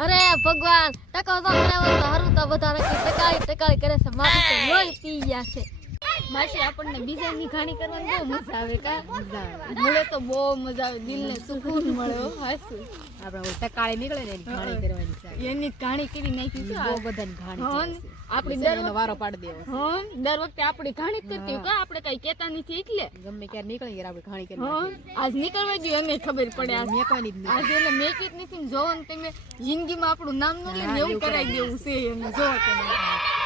અરે ભગવાન ટકો તો કરાવો તો હરું તો બધા ટકાળી કરે છે મારી તો લોહી પી ગયા છે માસી આપણને બીજાની ઘાણી કરવાની બહુ મજા આવે કા મને તો બહુ મજા આવે દિલને સુકૂન મળે હો હાસુ આપણે ટકાળી નીકળે ને એની ઘાણી કરવાની છે એની ઘાણી કરી નાખી છે બહુ બધાની ઘાણી આપણી દર વારો પાડી દેવો હા દર વખતે આપણી ઘાણી કરતી કા આપણે કઈ કેતા નથી એટલે ગમે ક્યારે નીકળી ગયા આપણે ઘાણી કરી આજ નીકળવા જોઈએ અમે ખબર પડે આ મેકવાની જ આજે એટલે મેક જ નથી જોવો ને તમે જિંદગીમાં આપણું નામ ન લે એવું કરાવી દેવું છે એમ જોવો તમે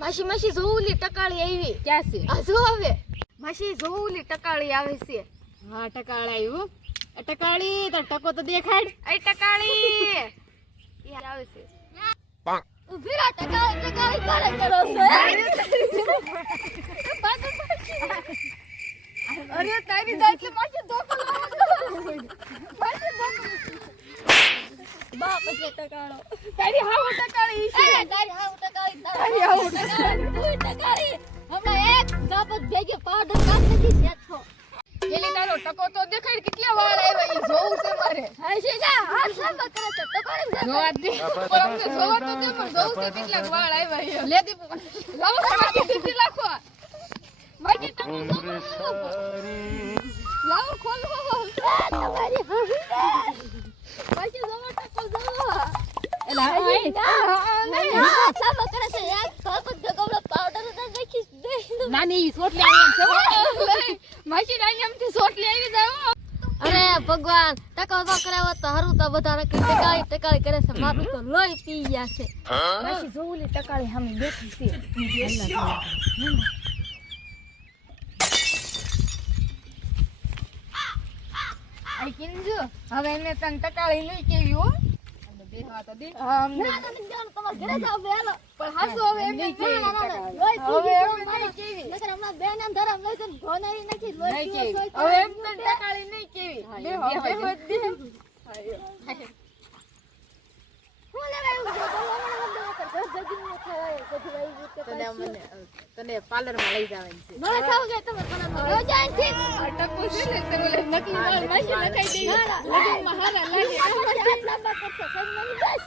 માસી માસી જોઉલી ટકાળી આવી ક્યાં છે આ જો આવે માસી જોઉલી ટકાળી આવે છે હા ટકાળી આવ્યું ટકાળી તાર ટકો તો દેખાડ એ ટકાળી એ આવે છે ઉભી રહો ટકાળી કરે કરો છો અરે તારી જાત માસી ધોકો બાપ છે ટકાળો તારી હાવ ટકાળી છે તારી હાવ ટકાળી તારી હાવ ટકાળી હમણાં એક જાપત ભેગે પાવડર કામ નથી દેખો એલી તારો ટકો તો દેખાડ કેટલા વાળ આવ્યા ઈ જોવું છે મારે હા છે જા હાથ સાંભળ કરે છે ટકાળી જોવા દે પણ અમને જોવા તો દે પણ જોવું છે કેટલા વાળ આવ્યા લે દી લાવો માટી દીધી લાખો માટી ટકો લાવો ખોલો તમારી હાવી પાછી જોવા ટકો જોવા એલા નહીં સાબા કરે છે એક કાપત ગગવડો પાવડર તો નાખી દે નાની સોટલી આવી છે માસી રાની આમથી સોટલી આવી જાવ અરે ભગવાન ટકો તો કરાવો તો હરું તો બધા ટકાળી કરે છે મારું તો લોહી પી ગયા છે માસી જોઉલી ટકાળી સામે બેઠી છે આઈ કિંજુ હવે એને તન ટકાળી નહીં કેવી હો દેખવા તો દે અમને તમાર ઘરે જાવ બેલો પણ હાસુ હવે એમ નહીં કેવી હવે એમ નહીં કેવી નકર હમણાં બે નામ ધરમ લઈ જન ઘોનારી નથી લોહી પીવો હવે એમ તન ટકાળી નહીં કેવી દેહો દે હું લેવા તને પાર્લર માં લઈ જવાની છે મને ખાવ કે તમે પાર્લર રોજ આંથી અટકો છે ને તમે નકલી વાળ માસી નખાઈ દેવી લગન માં હારા લાગે લાંબા કરશે સન્માની બસ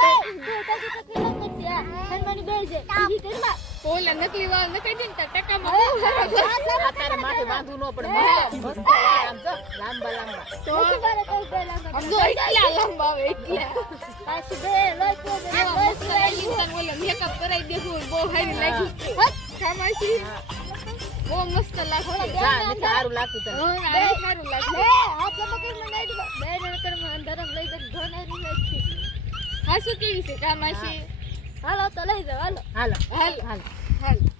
એ તું તાકી તકલી ન કરતી સન્માની બેસ છે ઈ કરમાં ઓલા નકલી વાળ નખાઈ દે ને ટકા માં તારે માથે બાંધવું ન પડે મસ્ત આમ જો લાંબા લાંબા તો મારે કઈ બે લાંબા આમ જો એટલા લાંબા આવે એટલા પાછી બે લોચો બે બસ લાગી તને ઓલા મેકઅપ કરાઈ દેખું બહુ હારી લાગી ખામાસી બહુ મસ્ત લાગે સારું લાગતું તને સારું લાગે આપણે મકર માં નાઈ બે નકર માં અંદરમ લઈ જઈને ઘોનારી નાખી હા શું કેવી છે કામાસી હાલો તો લઈ જાવ હાલો હાલો હાલો હાલો